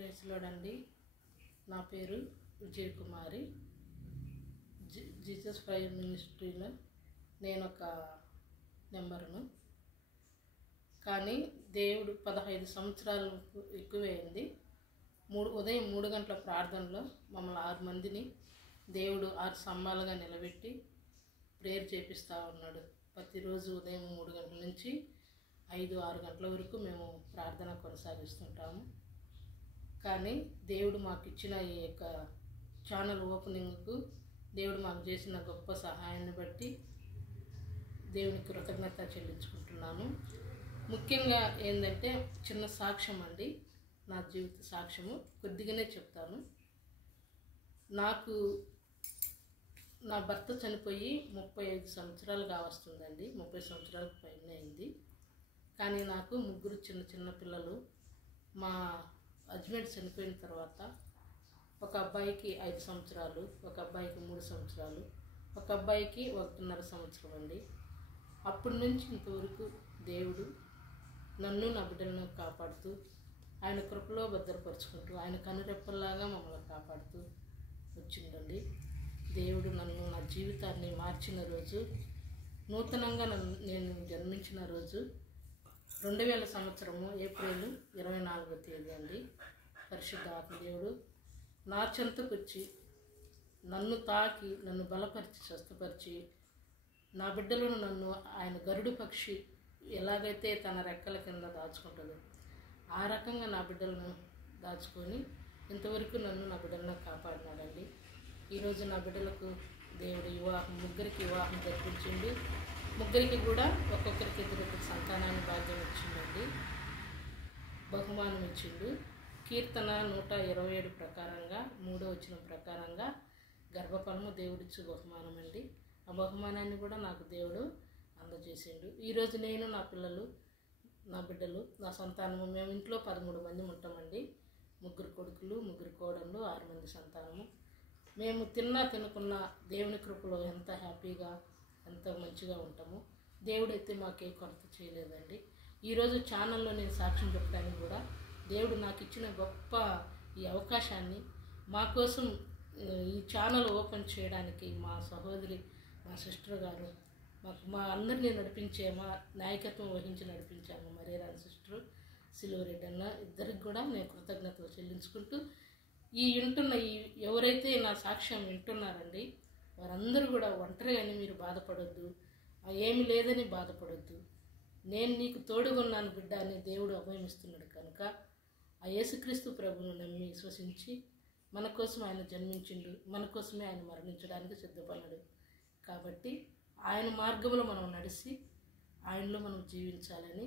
Praise lord అండి. నా పేరు విజయ్ కుమారి. జీసస్ ఫైర్ మినిస్ట్రీలో నేను ఒక నెంబర్ను. కానీ దేవుడు 15 సంవత్సరాలు ఎక్కువైంది. ఉదయం 3 గంటల ప్రార్థనలో మమ్మల్ని 6 మందిని దేవుడు 6 స్తంభాలుగా నిలబెట్టి ప్రేయర్ చేపిస్తూ ఉన్నాడు. ప్రతిరోజు ఉదయం 3 గంటల నుంచి 5-6 గంటల వరకు మేము ప్రార్థన కొనసాగిస్తుంటాము. కానీ దేవుడు మాకు ఇచ్చిన ఈ యొక్క ఛానల్ ఓపెనింగ్కు దేవుడు మాకు చేసిన గొప్ప సహాయాన్ని బట్టి దేవునికి కృతజ్ఞత చెల్లించుకుంటున్నాను. ముఖ్యంగా ఏంటంటే చిన్న సాక్ష్యం అండి, నా జీవిత సాక్ష్యము కొద్దిగానే చెప్తాను. నా భర్త చనిపోయి 35 సంవత్సరాలు కావస్తుందండి. 30 సంవత్సరాలకు పైన అయింది. కానీ నాకు 3 చిన్న పిల్లలు. మా హస్బెండ్ చనిపోయిన తర్వాత ఒక అబ్బాయికి 5 సంవత్సరాలు, ఒక అబ్బాయికి 3 సంవత్సరాలు, ఒక అబ్బాయికి 1.5 సంవత్సరం అండి. అప్పటి నుంచి ఇంతవరకు దేవుడు నన్ను నా బిడ్డలను కాపాడుతూ ఆయన కృపలో భద్రపరుచుకుంటూ ఆయన కనురెప్పల్లాగా మమ్మల్ని కాపాడుతూ వచ్చిందండి. దేవుడు నన్ను నా జీవితాన్ని మార్చిన రోజు, నూతనంగా నేను జన్మించిన రోజు 2000 సంవత్సరము ఏప్రిల్ 24వ తేదీ అండి. పరిశుద్ధ ఆత్మదేవుడు నా చెంతకు వచ్చి నన్ను తాకి నన్ను బలపరిచి స్వస్థపరిచి నా బిడ్డలను నన్ను ఆయన గరుడు పక్షి ఎలాగైతే తన రెక్కల కింద దాచుకుంటుందో ఆ రకంగా నా బిడ్డలను దాచుకొని ఇంతవరకు నన్ను నా బిడ్డలను కాపాడినాడండి. ఈరోజు నా బిడ్డలకు దేవుడు ముగ్గురికి వివాహం జరిపించిండు. ముగ్గురికి కూడా ఒక్కొక్కరికి 2 సంతానాన్ని భాగ్యం ఇచ్చిండండి, బహుమానం ఇచ్చిండు. కీర్తన 127 ప్రకారంగా 3వ వచనం ప్రకారంగా గర్భఫలము దేవుడిచ్చు బహుమానం అండి. ఆ బహుమానాన్ని కూడా నాకు దేవుడు అందజేసిండు. ఈరోజు నేను, నా పిల్లలు, నా బిడ్డలు, నా సంతానము, మేము ఇంట్లో 13 మంది ఉంటామండి. 3 కొడుకులు, 3 కోడళ్ళు, 6 మంది సంతానము. మేము తినుకున్న దేవుని కృపలో ఎంత హ్యాపీగా ఎంత మంచిగా ఉంటాము. దేవుడైతే మాకే కొరత చేయలేదండి. ఈరోజు ఛానల్లో నేను సాక్ష్యం చెప్పడానికి కూడా దేవుడు నాకు ఇచ్చిన గొప్ప ఈ అవకాశాన్ని మా కోసం ఈ ఛానల్ ఓపెన్ చేయడానికి మా సహోదరి, మా సిస్టర్ గారు, మా అందరినీ మా నాయకత్వం వహించి నడిపించాము మరేరాని సిస్టర్, సిల్వరెడ్డి అన్న, ఇద్దరికి కూడా నేను కృతజ్ఞతలు చెల్లించుకుంటూ ఎవరైతే నా సాక్ష్యం వింటున్నారండి వారందరూ కూడా ఒంటరిగానే మీరు బాధపడొద్దు, ఏమి లేదని బాధపడొద్దు. నేను నీకు తోడుగున్నాను బిడ్డ అని దేవుడు అభయమిస్తున్నాడు కనుక ఆ యేసుక్రీస్తు ప్రభువును నమ్మి విశ్వసించి మన కోసం ఆయన జన్మించిండు, మన కోసమే ఆయన మరణించడానికి సిద్ధపడ్డాడు. కాబట్టి ఆయన మార్గంలో మనం నడిచి ఆయనలో మనం జీవించాలని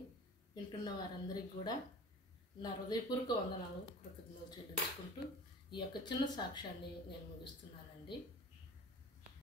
వింటున్న వారందరికీ కూడా నా హృదయపూర్వక వందనాలు, కృతజ్ఞతలు చెల్లించుకుంటూ ఈ యొక్క చిన్న సాక్ష్యాన్ని నేను ముగిస్తున్నానండి.